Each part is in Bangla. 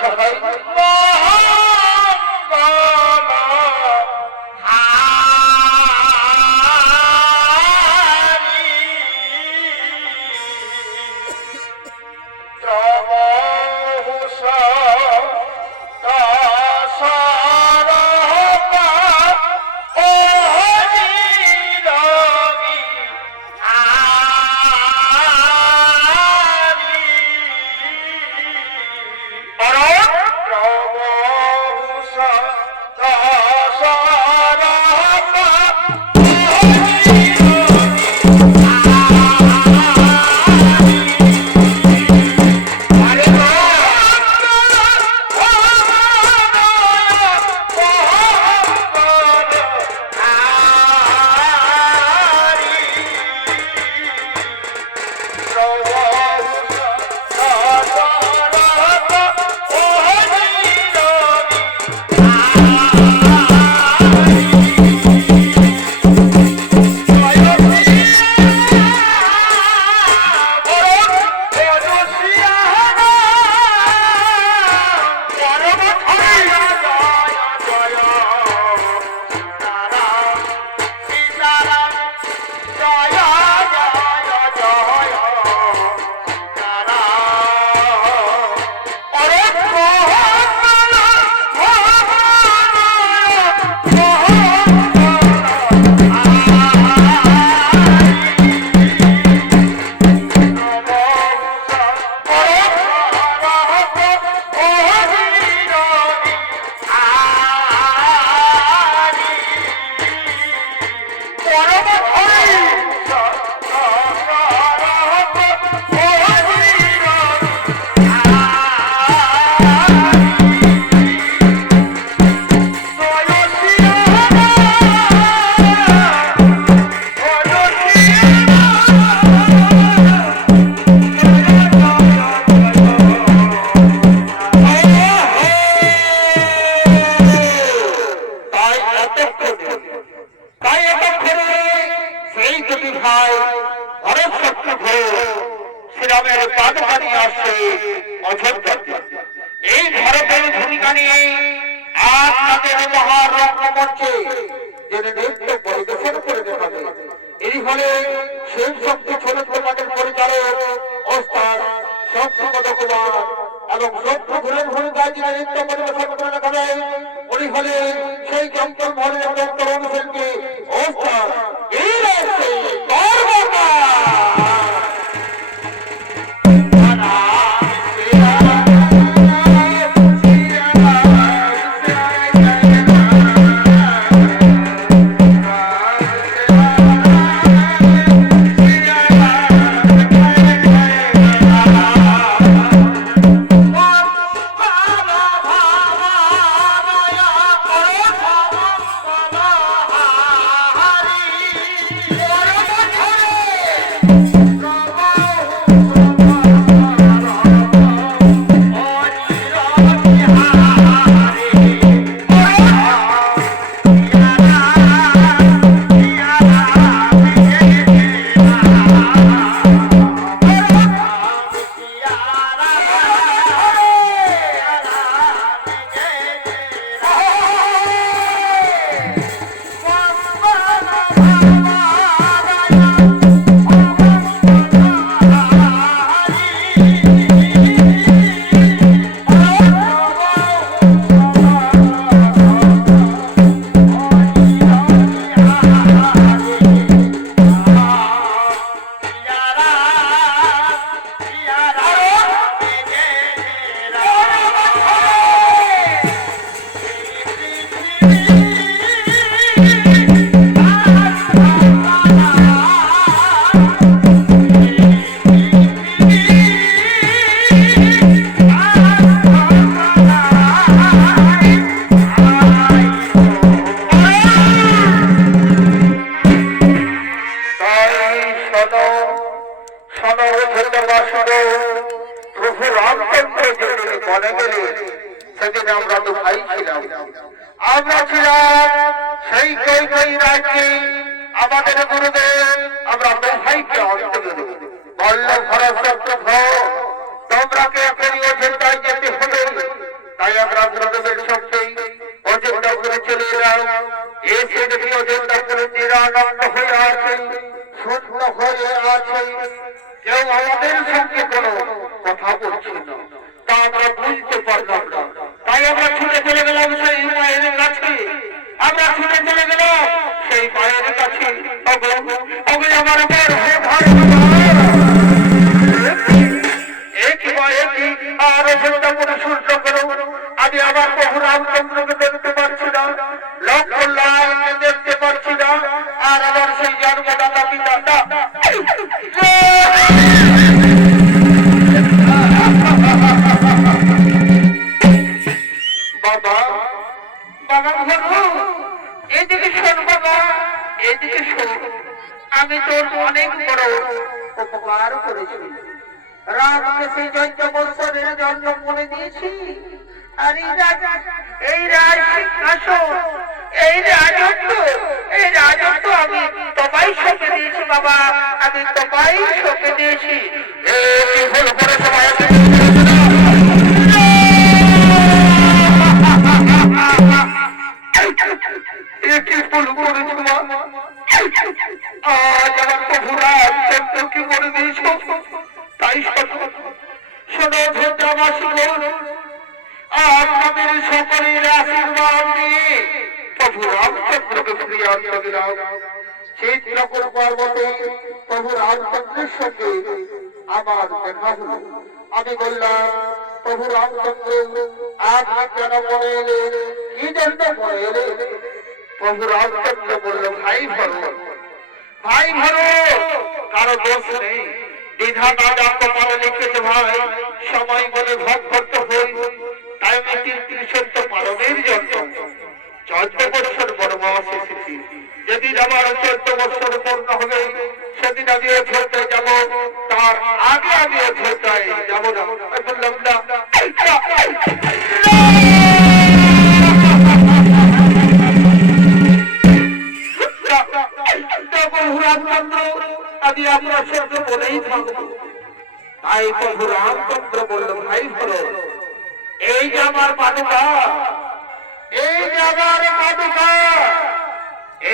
আচ্ছা ভাই এই ভারতের ভূমিকা নিয়ে আজ তাদের মহারঙ্গমঞ্চে যে নৃত্য পরিবেশন করে দেখাবে। এই হলে শিব শক্তি চলচ্চিত্রের পরিচালক ওস্তাদ শঙ্কর কুমার এবং শঙ্করের ভূমিকায় যিনি নৃত্য পরিবেশন করে দেখাবে উনি হলে সেই জঙ্গল মহলের তরুণ শিল্পী ওস্তাদ সেদিন আমরা তো ভাই ছিলাম, আমরা ছিলাম সেই কই রাজ্যে আমাদের গুরুদেব আমরা তো ভাইকে অন্ত দিল বল্লভ ভরা সত্য তোমরা কে করিয়ে চিন্তায় যেতে হলে তাই আমরা গুরুদেবের সঙ্গে অযোধ্যা করে চলে এলাম। এসে দেখি অযোধ্যা করে নিরানন্দ হয়ে আছে, শূন্য হয়ে আছে, কেউ আমাদের সঙ্গে কোনো কথা বলছে না। তা আমরা বুঝতে পারলাম না। তাই আমরা ছুটে চলে গেলাম সেই মায়ের কাছে। আমরা ছুটে চলে গেলাম সেই মায়ের কাছে। আমার আর অযোধ্যা করে সূর্য করো, আমি আমার প্রভু রামচন্দ্রকে দেখতে পাচ্ছি না, লক্ষ্মণ লালকে দেখতে পাচ্ছি না, আর আমার সেই জন্মদাতা পিতা বাবা বাবা এইদিকে শোন বাবা, এইদিকে শোন। আমি তোর অনেক বড় উপকার করেছি। রামকে সেই 14 বৎসরের জন্য বলে দিয়েছি। আর এই রাজ সিংহাসন, এই রাজত্ব আমি তোমায় সঁপে দিয়েছি বাবা, আমি তোমায় সঁপে দিয়েছি। আজ আমার প্রভু রামচন্দ্রকে বলে দিয়েছ। তাই শোনো ধন্যবাদ, আপনাদের সকলের আশীর্বাদ দিয়ে প্রভু রামচন্দ্রকে ফিরিয়ে আনতে দিলাম। চিত্রকূট পর্বতে প্রভু রামচন্দ্রের সঙ্গে আমার দেখা হল। আমি বললাম, প্রভু রামচন্দ্র আপনি কেন মনে এলেন, কি জন্য মনে এলেন? প্রভু রামচন্দ্র বলল, ভাই ভরত, কারো দোষ নেই, বিধাতা যা কপালে লিখেছে ভাই, সময় বলে ভোগ করতে হই। তাই আমি 33 পালনের জন্য 14 বৎসর বনবাস এসেছি। যেদিন আমার 14 বৎসর পূর্ণ হবে সেদিন আমি অযোধ্যায় যাব, তার আগে আমি অযোধ্যায় যাব না। বললাম না, আমি আপনার সঙ্গে বলেই থাকবো। তাই প্রভু রামচন্দ্র বলল, ভাই ভরত, এই যে আমার পাদুকা, এই যে আমার পাদুকা,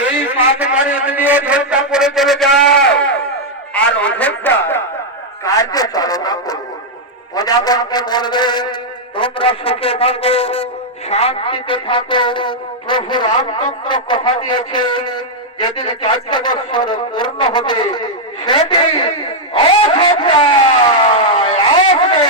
এই পাদুকারে তুমি অযোধ্যা করে চলে যাও, আর অযোধ্যা কার্য চালনা করবো। প্রজাগণকে বলবে, তোমরা সুখে থাকো, শান্তিতে থাকো। প্রভু রামচন্দ্র কথা দিয়েছে, যেদিন 14 বৎসর পূর্ণ হবে সেদিন অযোধ্যায় আসবে।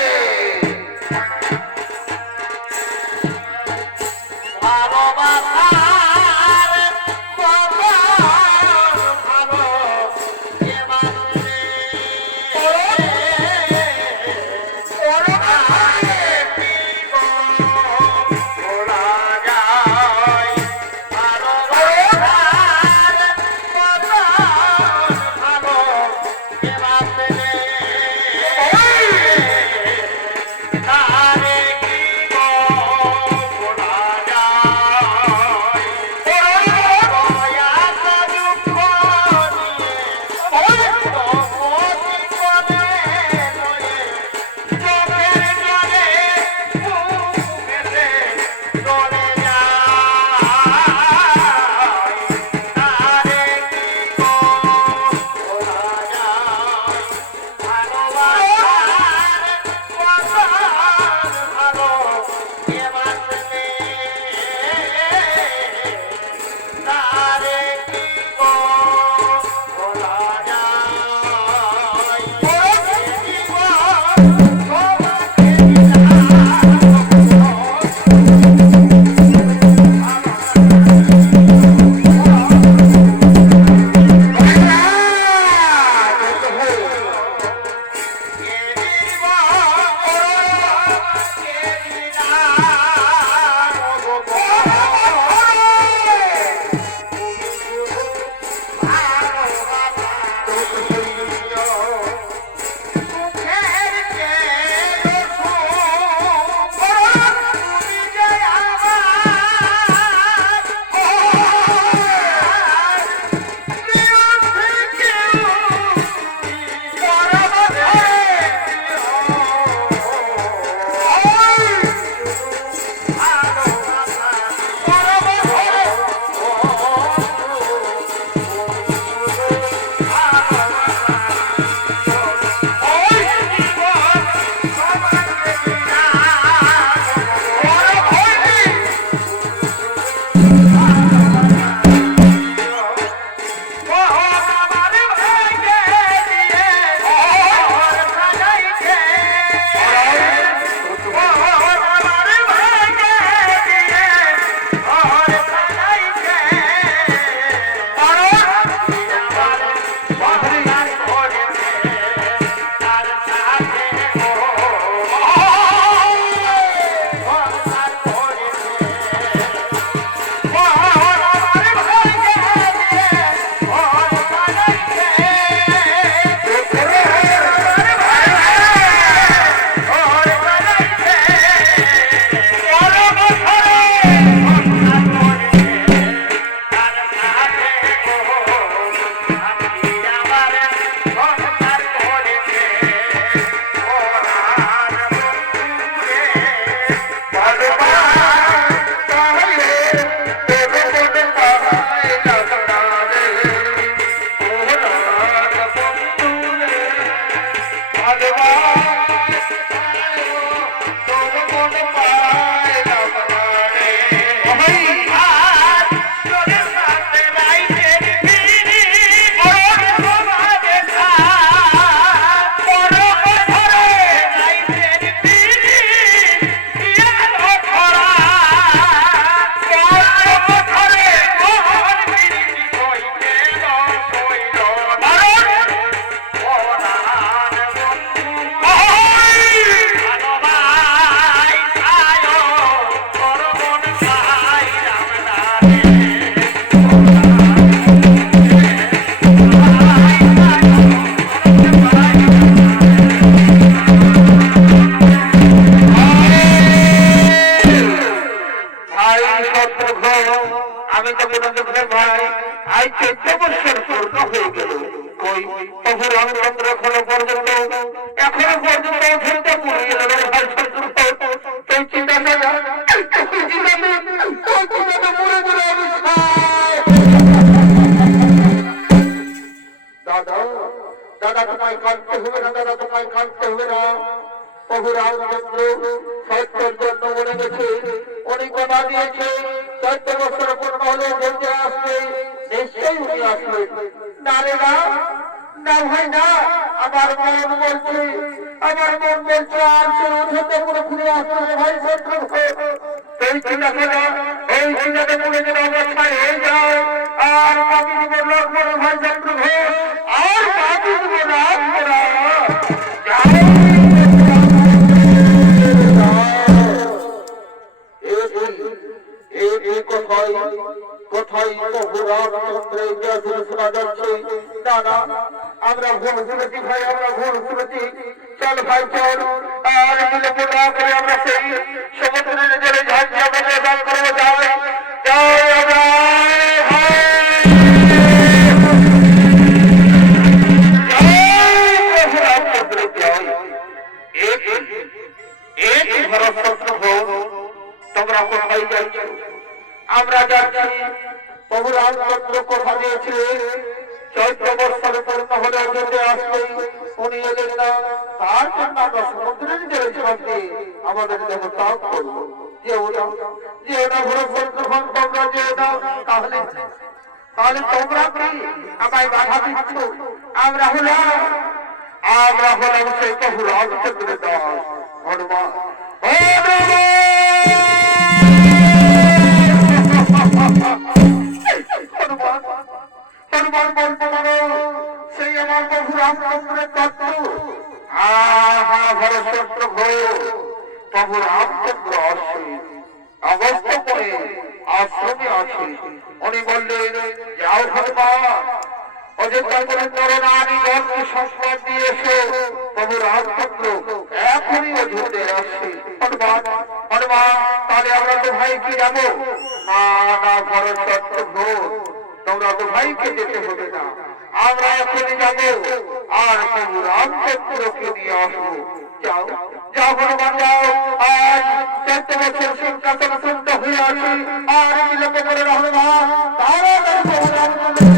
আমি তো বলতে ভাই আজ 14 বছর পূর্ণ হয়ে গেল কই প্রভু রামচন্দ্র এখনো পর্যন্ত উঠতে পুড়ে গেল ভাই শত্রু তুই চিন্তা কর দাদা দাদা তোমায় কাঁদতে হবে না দাদা তোমায় কাঁদতে হবে না প্রভু রামচন্দ্র সত্যের জন্য মনে গেছে উনি কথা দিয়েছে 14 বছর পূর্ণ হলে যেতে আসবে নিশ্চয়ই উনি আসবে না রে না না ভাই না আমার মন বলছে আর সে উঠতে পুরো ফিরে আসবে ভাই শত্রু এই চিন্তা করে এই চিন্তাতে পুরো যেন অবস্থায় হয়ে যায় আর বাকি জীবন লোক বড় ভাই শত্রু আর বাকি জীবন আপনারা কোথায় প্রভু রামচন্দ্রের ইতিহাস শোনা যাচ্ছে না না আমরা ভুল শুনেছি ভাই আমরা ভুল শুনেছি চল ভাই চল আর মিলে না করে আমরা সেই সমুদ্রের জলে ঝাঁঝিয়া বেঁধে দান করবো যাই যাই আমরা তোমরা কোথায় যাচ্ছ আমরা যাচ্ছি প্রভু রামচন্দ্র কথা দিয়েছিলেন 14 বছর পূর্ণ হলে যেতে আসবে উনি এলেন না তার জন্য আমরা সমুদ্রের জলে ঝাঁপিয়ে আমাদের দেহ ত্যাগ করবো যে ওটা ভরসা যখন তোমরা যে তাহলে তাহলে তোমরা কি আমায় বাধা দিচ্ছ আমরা হলাম সেই প্রভু রামচন্দ্রের দাস হনুমান হনুমান বলতে পারো সেই আমার প্রভু রামচন্দ্রের তত্ত্ব প্রভু রামচন্দ্র আসে অবস্থা করে আশ্রমে আছে উনি বললেন যাও হনুমান অযোধ্যা করে তরুণানি গর্ব সংস্কার দিয়ে এসো প্রভু রামচন্দ্র এখনই অযোধ্যে আসছে হনুমান তাহলে আমরা তো ভাই কি যাবো না না ভরত তোমরা তো ভাইকে যেতে হবে না আমরা এখনই যাবো আর প্রভু রামচন্দ্রকে নিয়ে আসবো যাও যাও হনুমান যাও আজ 14 বছর সিংহাসন শুদ্ধ হয়ে আছে আর বিলম্ব করে রাখো না তাড়াতাড়ি প্রভু রামচন্দ্র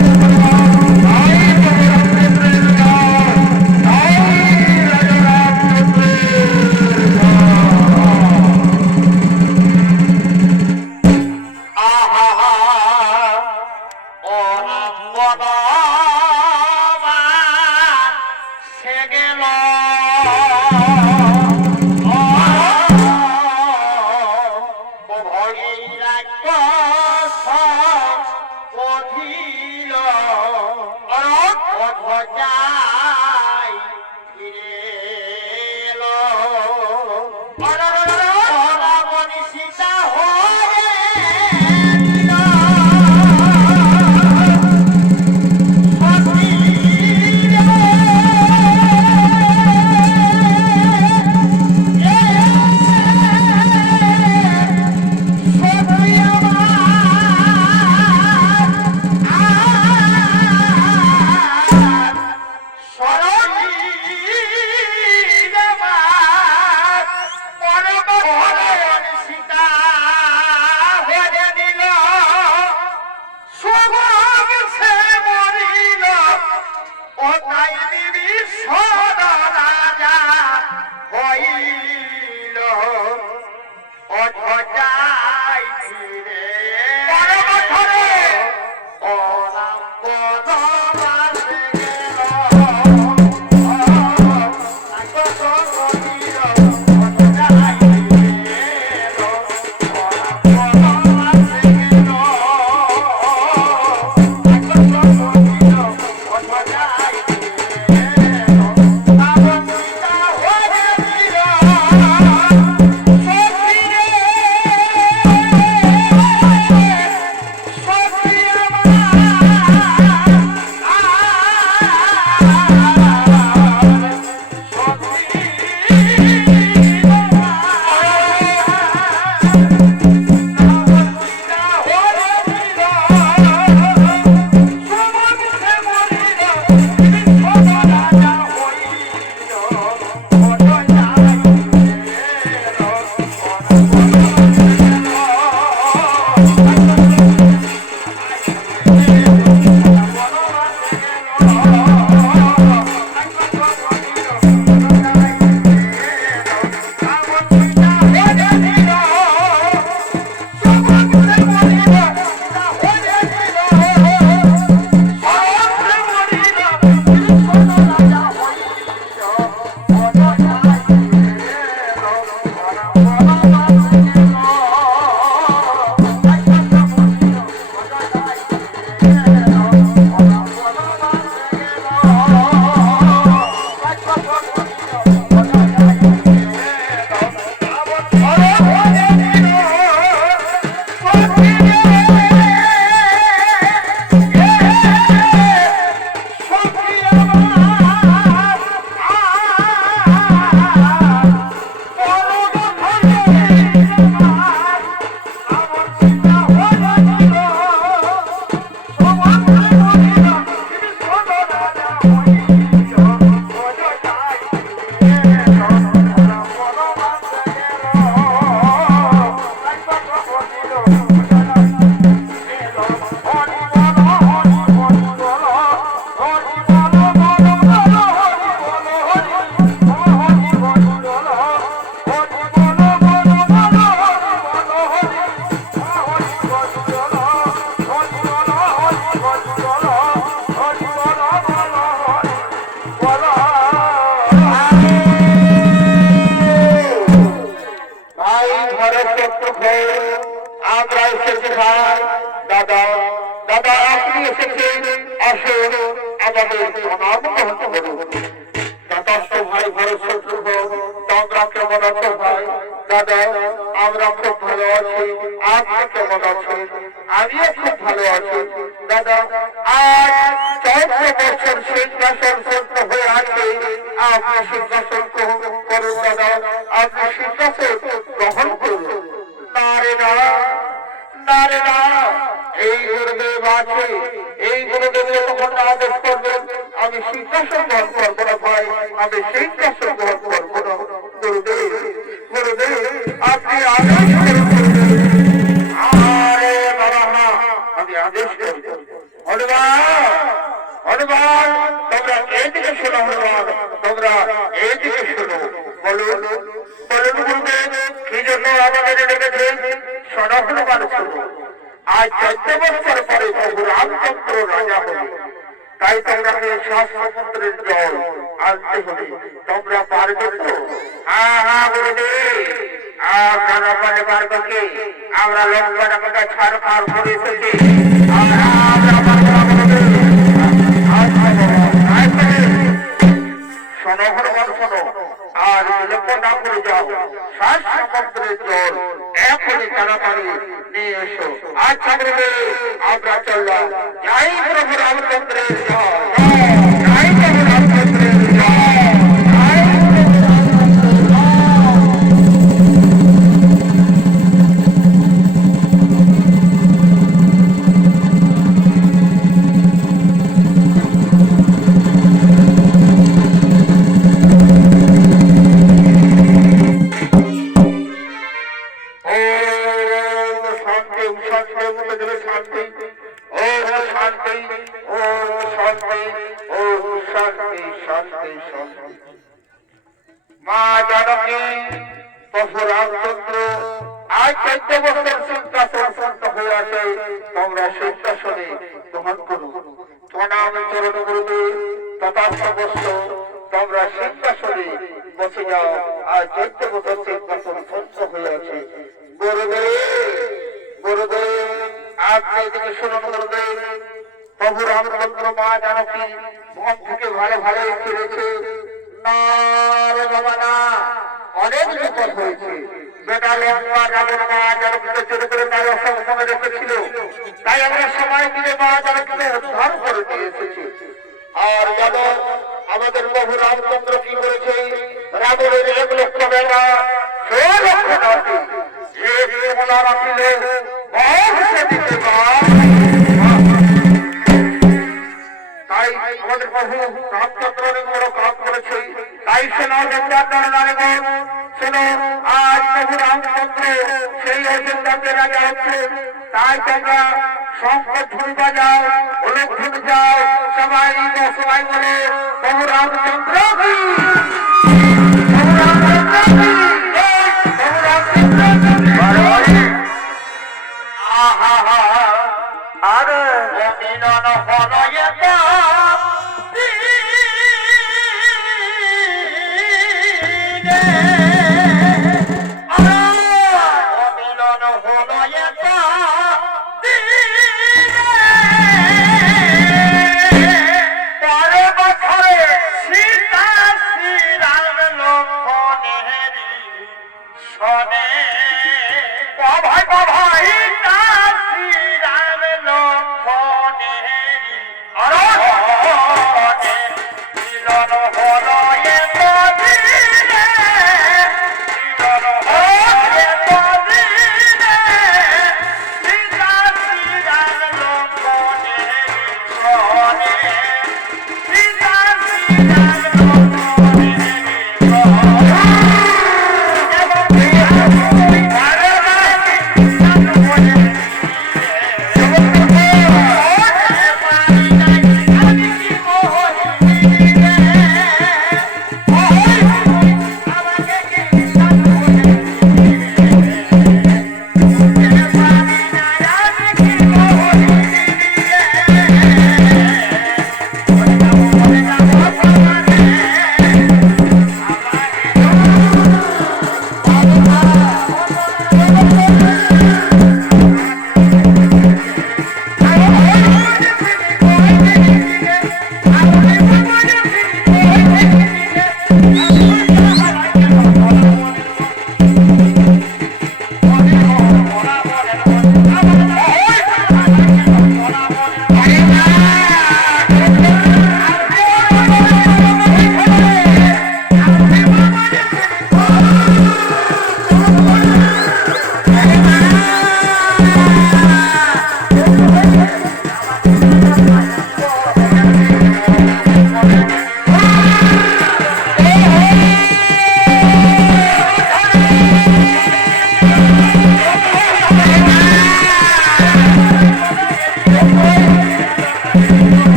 ও তাই দিবি সদা রাজা ঘর আমরা এসেছি ভাই। দাদা দাদা আপনি এসেছেন, আসুন আমাদের প্রণাম গ্রহণ করুন। যথেষ্ট ভাই ভারত শত্রু তোমরা কেমন আছো ভাই? দাদা আমরা খুব ভালো আছি, আপনি কেমন আছেন? আমিও খুব ভালো আছি। দাদা আজ 14 বছর সিংহাসন সত্য হয়ে আছে, আপনি সিংহাসন করুন দাদা, আপনি সিংহাসন গ্রহণ করুন। না রে না, না রে না, এই গুরুদেব আছে, এই গুরুদেব যখন আদেশ করবেন আমি সিংহাসন গ্রহণ করবো না ভাই, আমি সিংহাসন গ্রহণ করবো না। গুরুদেব গুরুদেব আপনি আদেশ করবেন। আরে বাবা আমি আদেশ করবো। হনুমান হনুমান তোমরা এইদিকে শোনো, হনুমান তোমরা এইদিকে শোনো। বলুন বলুন গুরুদেব কি জন্য আমাদের ডেকেছেন? শোনো হনুমান শোনো, আজ 14 বছর পরে প্রভু রামচন্দ্র রাজা হল, তাই তোমরাকে 7 সমুদ্রের জল আনতে হবে। তোমরা পারবে তো? হ্যাঁ হ্যাঁ গুরুদেব আপনারা পারবে কি? আমরা লঙ্কা টাকা ছাড় পার করে এসেছি, আর আমরা পারবো না গুরুদেব। শোনো হনুমান শোনো, আর বিলম্ব না করে যাও, 7 সমুদ্রের জল এখনই তাড়াতাড়ি নিয়ে এসো। আচ্ছা গুরুদেব আমরা চললাম। জয় প্রভু রামচন্দ্রের জয়, জয় প্রভু রামচন্দ্রের জয়, জয় প্রভু রামচন্দ্রের মা জানকী প্রভু রামচন্দ্র আজ 14 বছর সিংহাসন সন্ত হয়ে আছে, তোমরা সিংহাসনে গ্রহণ করো। প্রণাম চরণ গুরুদেব তথার্থ বস্তু, তোমরা সিংহাসনে বসে যাও। আজ 14 বছর সিংহাসন সন্ত হয়ে আছে। গুরুদেব গুরুদেব আপনি এদিকে শুনুন গুরুদেব, প্রভু রামচন্দ্র মা জানকী মন থেকে ভালো ভালো ফিরেছে। না রে বাবা না, অনেক বিপদ হয়েছে। বেটা লঙ্কা রাবণ মা জানকীকে চুরি করে তার অসংখ্য রেখেছিল, তাই আমরা সময় দিয়ে মা জানকীকে উদ্ধার করে দিয়ে এসেছি। আর জানো আমাদের প্রভু রামচন্দ্র কি করেছে? রাবণের 1 লক্ষ বেটা 6 লক্ষ নাতি এক মনা রাখিলে বংশে দিতে তাই আমাদের প্রভু রামচন্দ্র অনেক বড় কাজ করেছে। তাই শোনো নারীগণ শোনো, আজ প্রভু রামচন্দ্র সেই অযোধ্যাকে রাজা হচ্ছে, তাই তোমরা শঙ্খ ধ্বনি বাজাও, উলুধ্বনি যাও, সবাই সবাই বলে প্রভু রামচন্দ্র কি, প্রভু রামচন্দ্র কি, প্রভু রামচন্দ্র কি। আহা হা আরে মিলন হলো এটা মিলন হলো এটা পরে বছরে সীতা শ্রীরা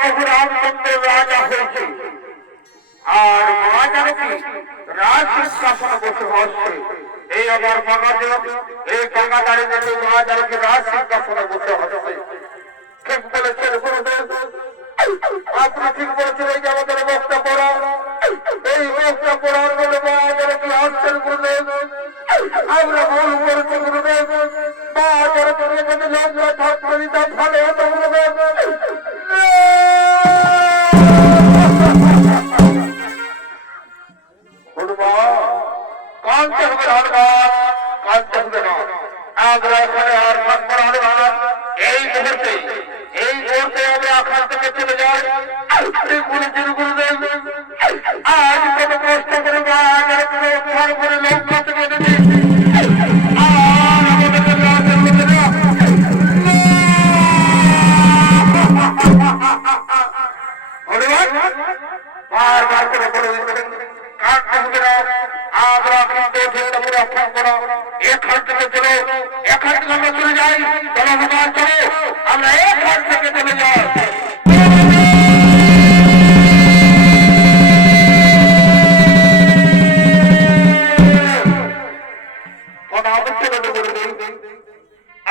প্রভু রামচন্দ্রের রাজা হয়েছে, আর মা জানকী রাজ সিংহাসনে বসে বসছে। এই আমার মহাদেব, এই গঙ্গাধারে দেখে মা জানকী রাজ সিংহাসনে বসে হচ্ছে। ঠিক বলেছেন গুরুদেব, আপনি ঠিক বলেছেন। এই যে আমাদের বক্তা পড়া, এই বক্তা পড়ার বলে মা জানকী হাসছেন গুরুদেব। আমরা ভুল করেছি গুরুদেব, মা জানকী যদি লজ্জা থাকতে দিতাম ভালো হতো গুরুদেব। কাঁদতে হবে হনুমান, কাঁদতে হবে না। আমরা এখানে আর কাঁদবো না হনুমান। এই মুহূর্তে আমরা এখান থেকে চলে যাই। গুরুজির গুরুদেব আজ কত কষ্ট করে মা জানকীকে উদ্ধার করে লঙ্কা থেকে এনেছি, আর আমাদেরকে রাজের মধ্যে না। হনুমান বারবার করে বলে দিচ্ছেন কাঁদতে হবে না। আমরা কিন্তু চিন্তা করে অক্ষম করো, এখান থেকে চলো, এখান থেকে আমরা চলে যাই। চলো হনুমান চলো, আমরা এখান থেকে চলে যাই।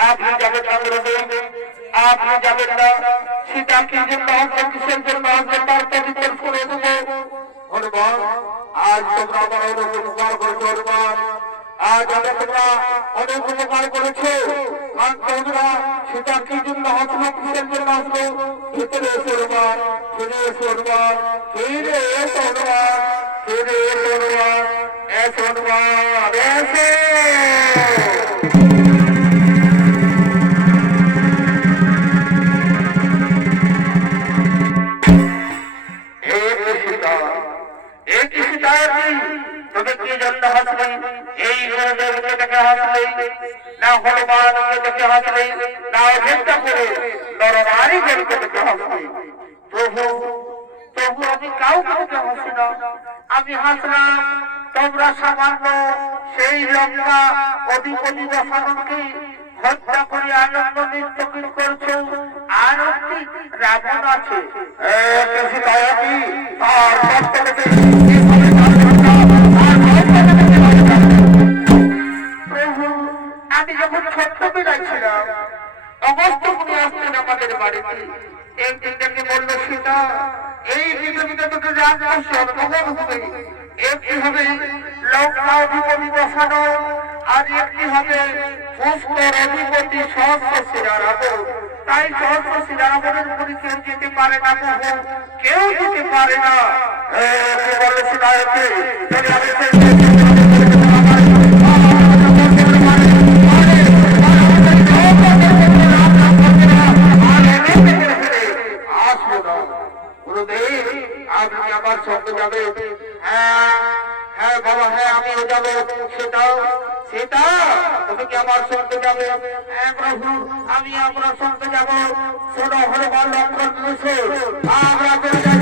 আপনি যাবেন না গুরুদেব, আপনি যাবেন না। সীতা কি জন্য আসবে, কিসের জন্য আসবে তার পবিত্র করে দেবো। হনুমান আজ তোমরা আমার অনেক উপকার করেছো হনুমান, আজ আমি তোমরা অনেক উপকার করেছো। সীতা কি জন্য আসলো, কিসের জন্য আসলো? ভিতরে এসো হনুমান, ফিরে এসো হনুমান, ফিরে এসো হনুমান, ফিরে এসো হনুমান, এসো হনুমান, এসো। তবে কি জন্য হাসলে? এই গুরুদেবকে দেখে হাসলে না, হনুমানকে দেখে হাসলে না, অভিজ্ঞতা করে নরনারীদেরকে দেখে হাসলে? প্রভু প্রভু আমি কাউকে দেখে হাসি না, আমি হাসলাম তোমরা সামান্য সেই লঙ্কা অধিপতি দশাননকে হত্যা করে আনন্দ নৃত্য করছো। আর একটি রাবণ আছে, আমি যখন ছোট্ট বেলায় ছিলাম, অগস্ত মুনি আসতেন আমাদের বাড়িতে। একদিন দেখে বললো, সীতা এই পৃথিবীতে তোকে যা হবে, একটি হবে লঙ্কা অধিপতি বসানো, আর একটি হবে পুষ্কর অধিপতি সহস্র শিরা রাবণ। তাই সহস্র শিরা রাবণের উপরে কেউ যেতে পারে না, কেউ যেতে পারে না। বলে সীতা আপনি আমার সঙ্গে যাবে? হ্যাঁ হ্যাঁ বাবা, হ্যাঁ আমিও যাবো। সেটাও সেটা তুমি কি আমার সঙ্গে যাবে? হ্যাঁ প্রভু আমি আপনার সঙ্গে যাবো। শোনো হনুমান লক্ষণ আমরা চলে যাই।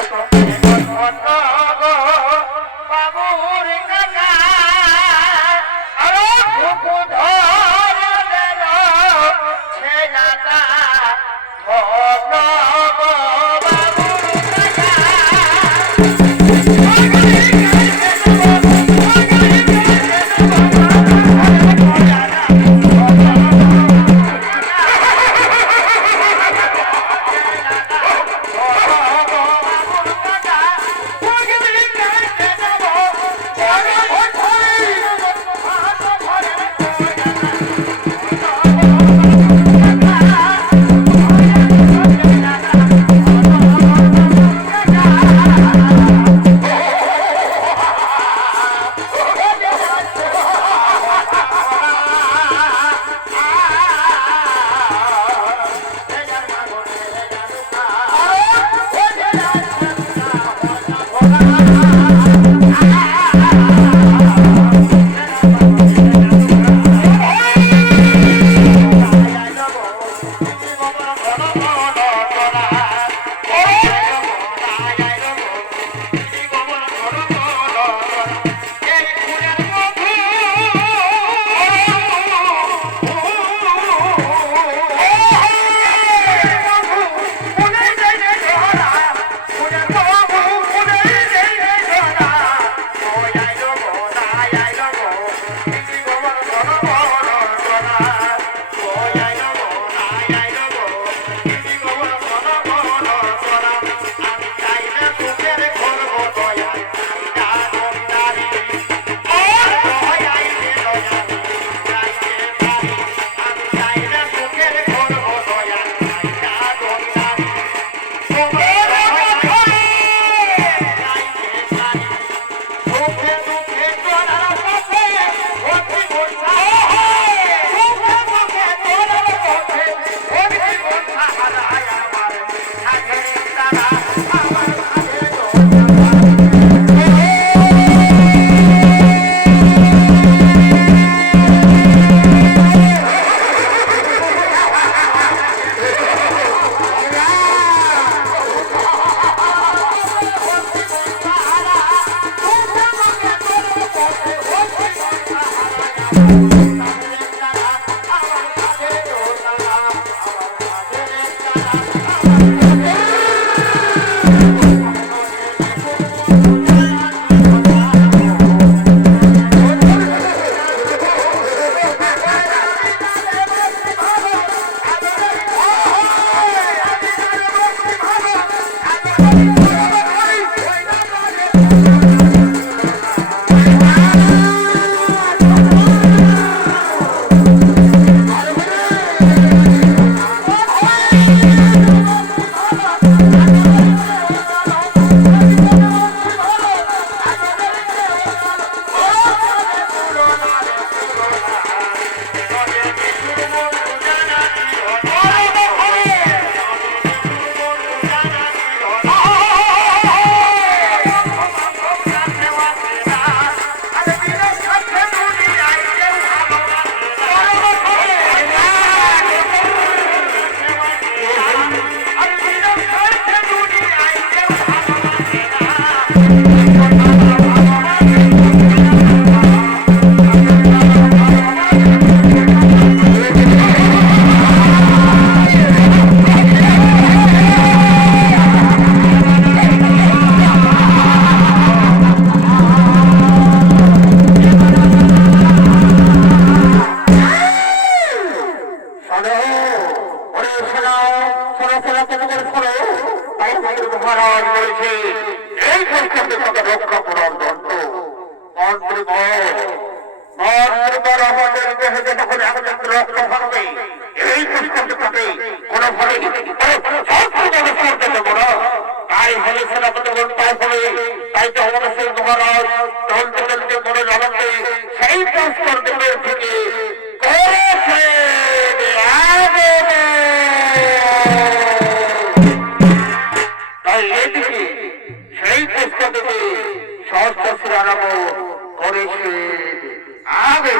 Stop. আগে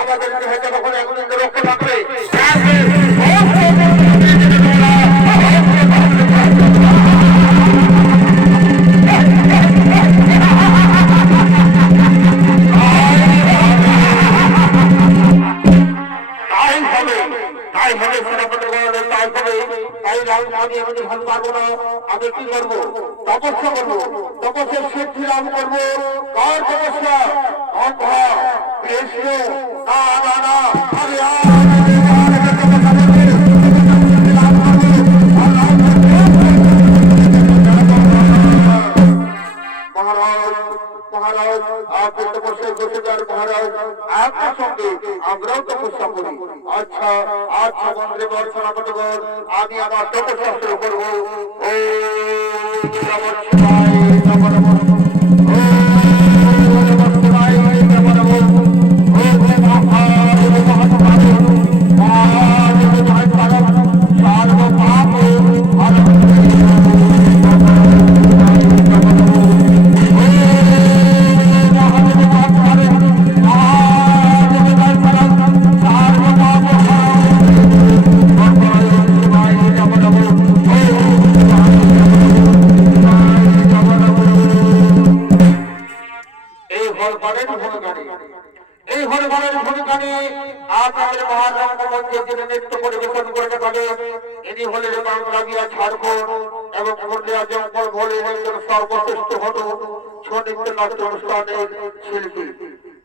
আমাদেরকে হয়তো কখন একদিন রক্ষা লাগবে। আমি কি করবো? তপস্যা করবো, তপস্যার সিদ্ধি লাভ করবো। কার তপস্যা? কৃষ্ণ। না না না, আমি মহারাজ আপনি তপস্যায় বসে যান মহারাজ, আপনার সঙ্গে আমরাও তপস্যা করি। আচ্ছা আচ্ছা মন্ত্রী বর্ষণ আমি আমার তপস্যা শুরু করবো। ও নমঃ শিবায় নমঃ নমঃ, ও নমঃ শিবায় নমঃ নমঃ, ও মহাদেব মহাদেব মহাদেব মহাদেব সর্ব পাপ এই হরগণের ভূমিকা নিয়ে আপনাদের মহারঙ্গমঞ্চে যিনি নৃত্য পরিবেশন করে দেখাবেন, ইনি হলেন বাংলাদেশ ঝাড়খণ্ড এবং পুরুলিয়া জঙ্গল ভোলের একজন সর্বশ্রেষ্ঠ হত ছৌ নাট্য অনুষ্ঠানের শিল্পী।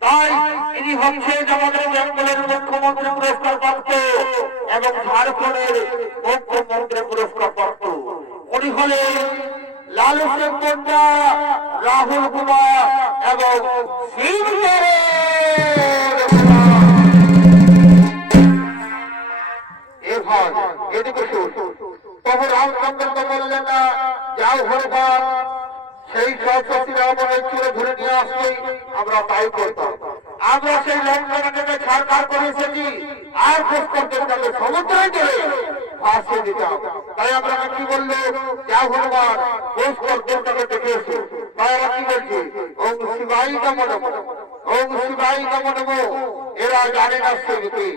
তাই ইনি হচ্ছেন আমাদের জঙ্গলের মুখ্যমন্ত্রী পুরস্কার প্রাপ্ত এবং ঝাড়খণ্ডের মুখ্যমন্ত্রী পুরস্কার প্রাপ্ত। উনি হলেন লালু সিং মুন্ডা, রাহুল কুমার এবং এদিকে তখন রামচন্দ্র তো বললেন না, যাও হরবার সেই সব শক্তিরা আমাদের চুরে ধরে নিয়ে আসলে আমরা তাই করতাম। আমরা সেই লঙ্কাকে ছাড়খাড় করে এসেছি, আর খোঁজ করতে গেলে সমুদ্রে গেলে ভাসিয়ে দিতাম। তাই আমরা কি বললো, যাও হরবার খোঁজ করতে দেখে এসো। তাই আমরা কি বলছি, ওম শিবাই নমঃ নমঃ, ওম শিবাই নমঃ নমঃ। এরা জানে না সেদিকে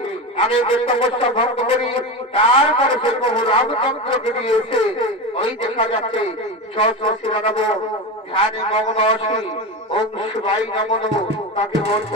আমি তপস্যা ভঙ্গ করি, তারপরে সেই বহু রামচন্দ্রকে নিয়ে এসে ওই দেখা যাচ্ছে সহস্রী লাগাবো, ধ্যানে মগ্ন আসি, ওম শিবাই নমঃ নমঃ তাকে বলতে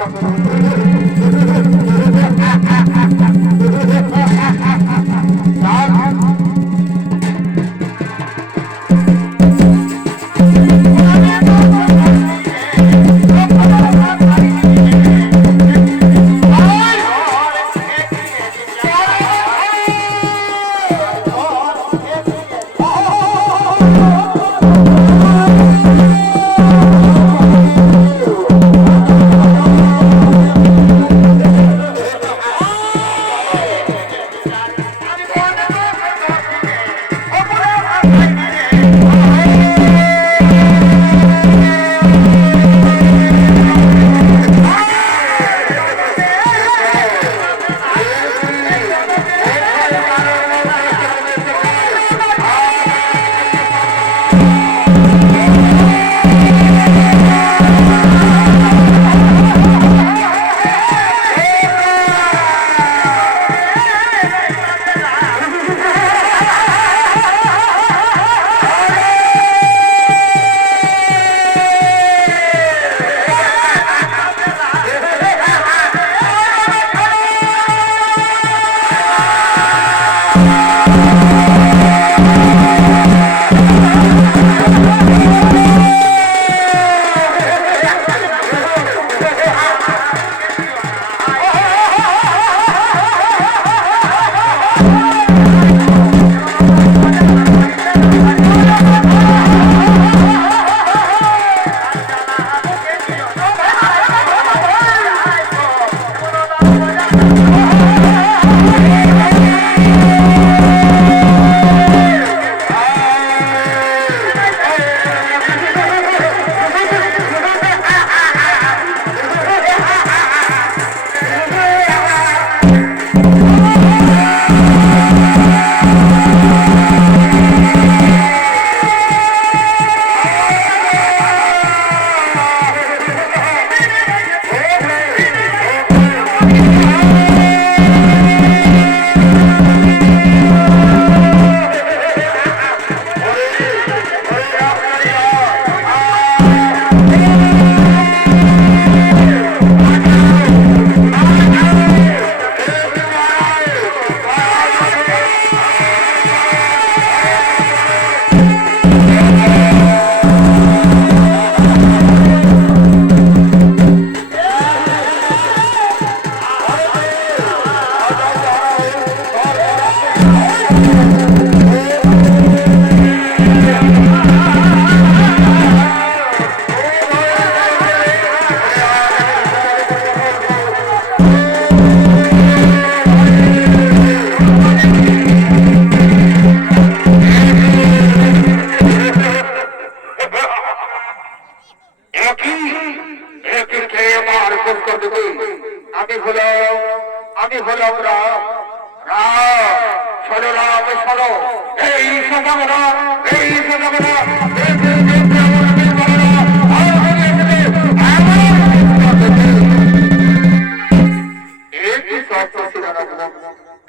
আমি হলাম রাম। রাম শোনো, রাম শোনো, এই সদাগরা, এই সদাগরা,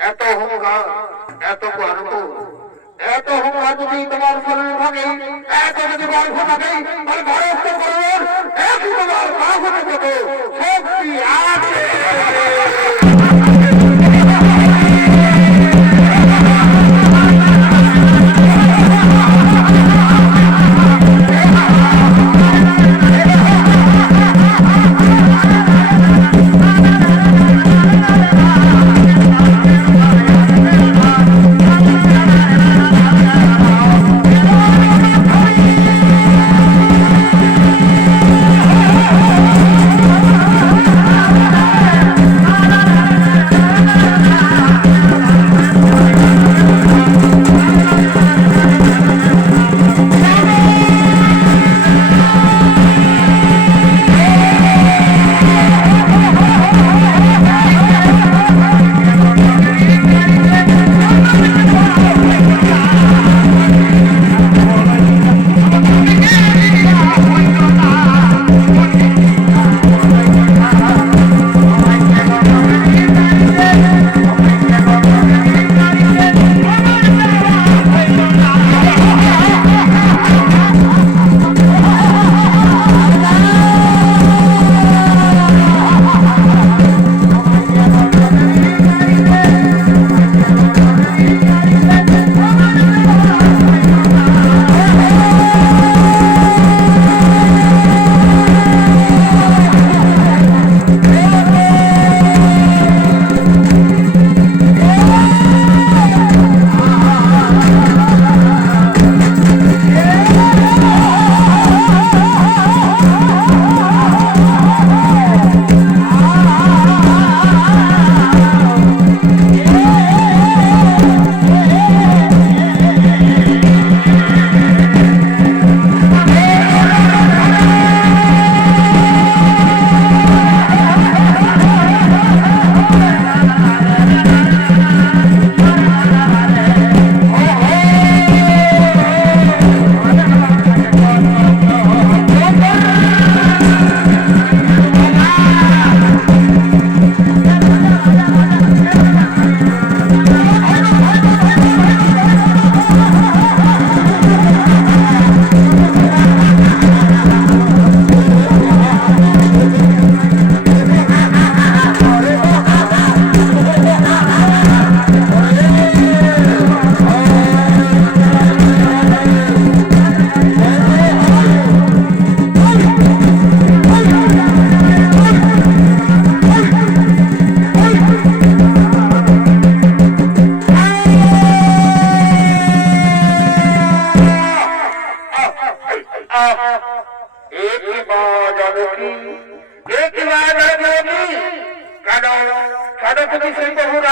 এত অহংকার, এত গর্ব, এত অহংকার যদি তোমার শরীর ভাগে, এত যদি গর্ব থাকে, তাহলে ভারত করবেন এক তোমার বাহুর মতো শক্তি আছে।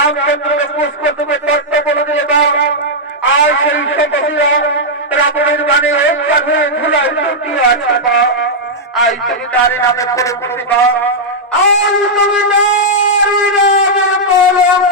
রামচন্দ্রকে পুষ্প তুমি তত্ত্ব বলে দিয়ে দাও। আর সেই সপসীরা রাবণের গানে কাঁধে ঝুলাই ছুটি আছে বা আই তুমি তারে নামে করে বসিবা। আই তুমি নারী রামের কলম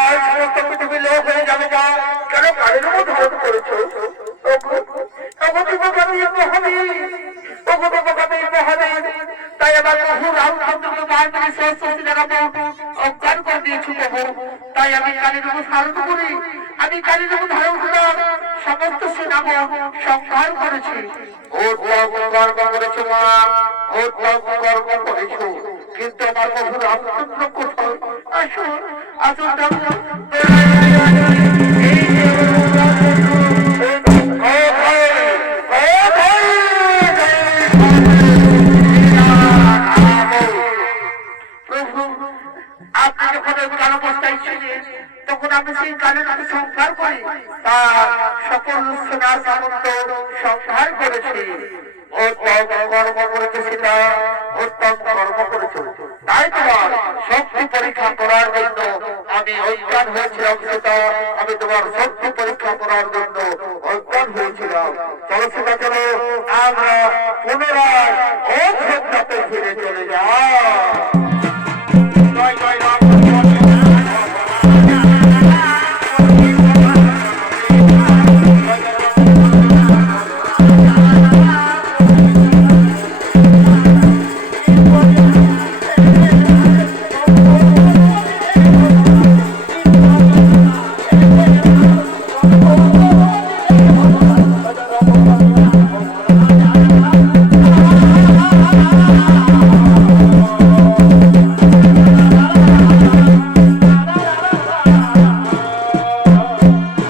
আজ সমস্ত পৃথিবী লোক হয়ে যাবে যা কেন কালের মতো ধারণ করেছো তাই আমার বহু রামচন্দ্রকে মায়ের থেকে সরস্বতী জানাবো অজ্ঞান করে দিয়েছি প্রভু তাই আমি কালীর রূপ ধারণ করি আমি কালীর রূপ ধারণ করলাম সমস্ত সেনাবো সংহার করেছি কর্ম করেছো মা কর্ম করেছো কিন্তু আমার বহু রামচন্দ্র কোথায় আসুন আসুন তখন আমি সেই কালের আমি সংহার করি তার সকল সেনা সামন্ত সংহার করেছি কর্ম করেছে সেটা উত্তম কর্ম করেছে তাই তোমার শক্তি পরীক্ষা করার জন্য আমি অজ্ঞান হয়েছিলাম সেটা আমি তোমার শক্তি পরীক্ষা করার জন্য অজ্ঞান হয়েছিলাম চলো সেটা চলো আমরা পুনরায় অযোধ্যাতে ফিরে চলে যাই।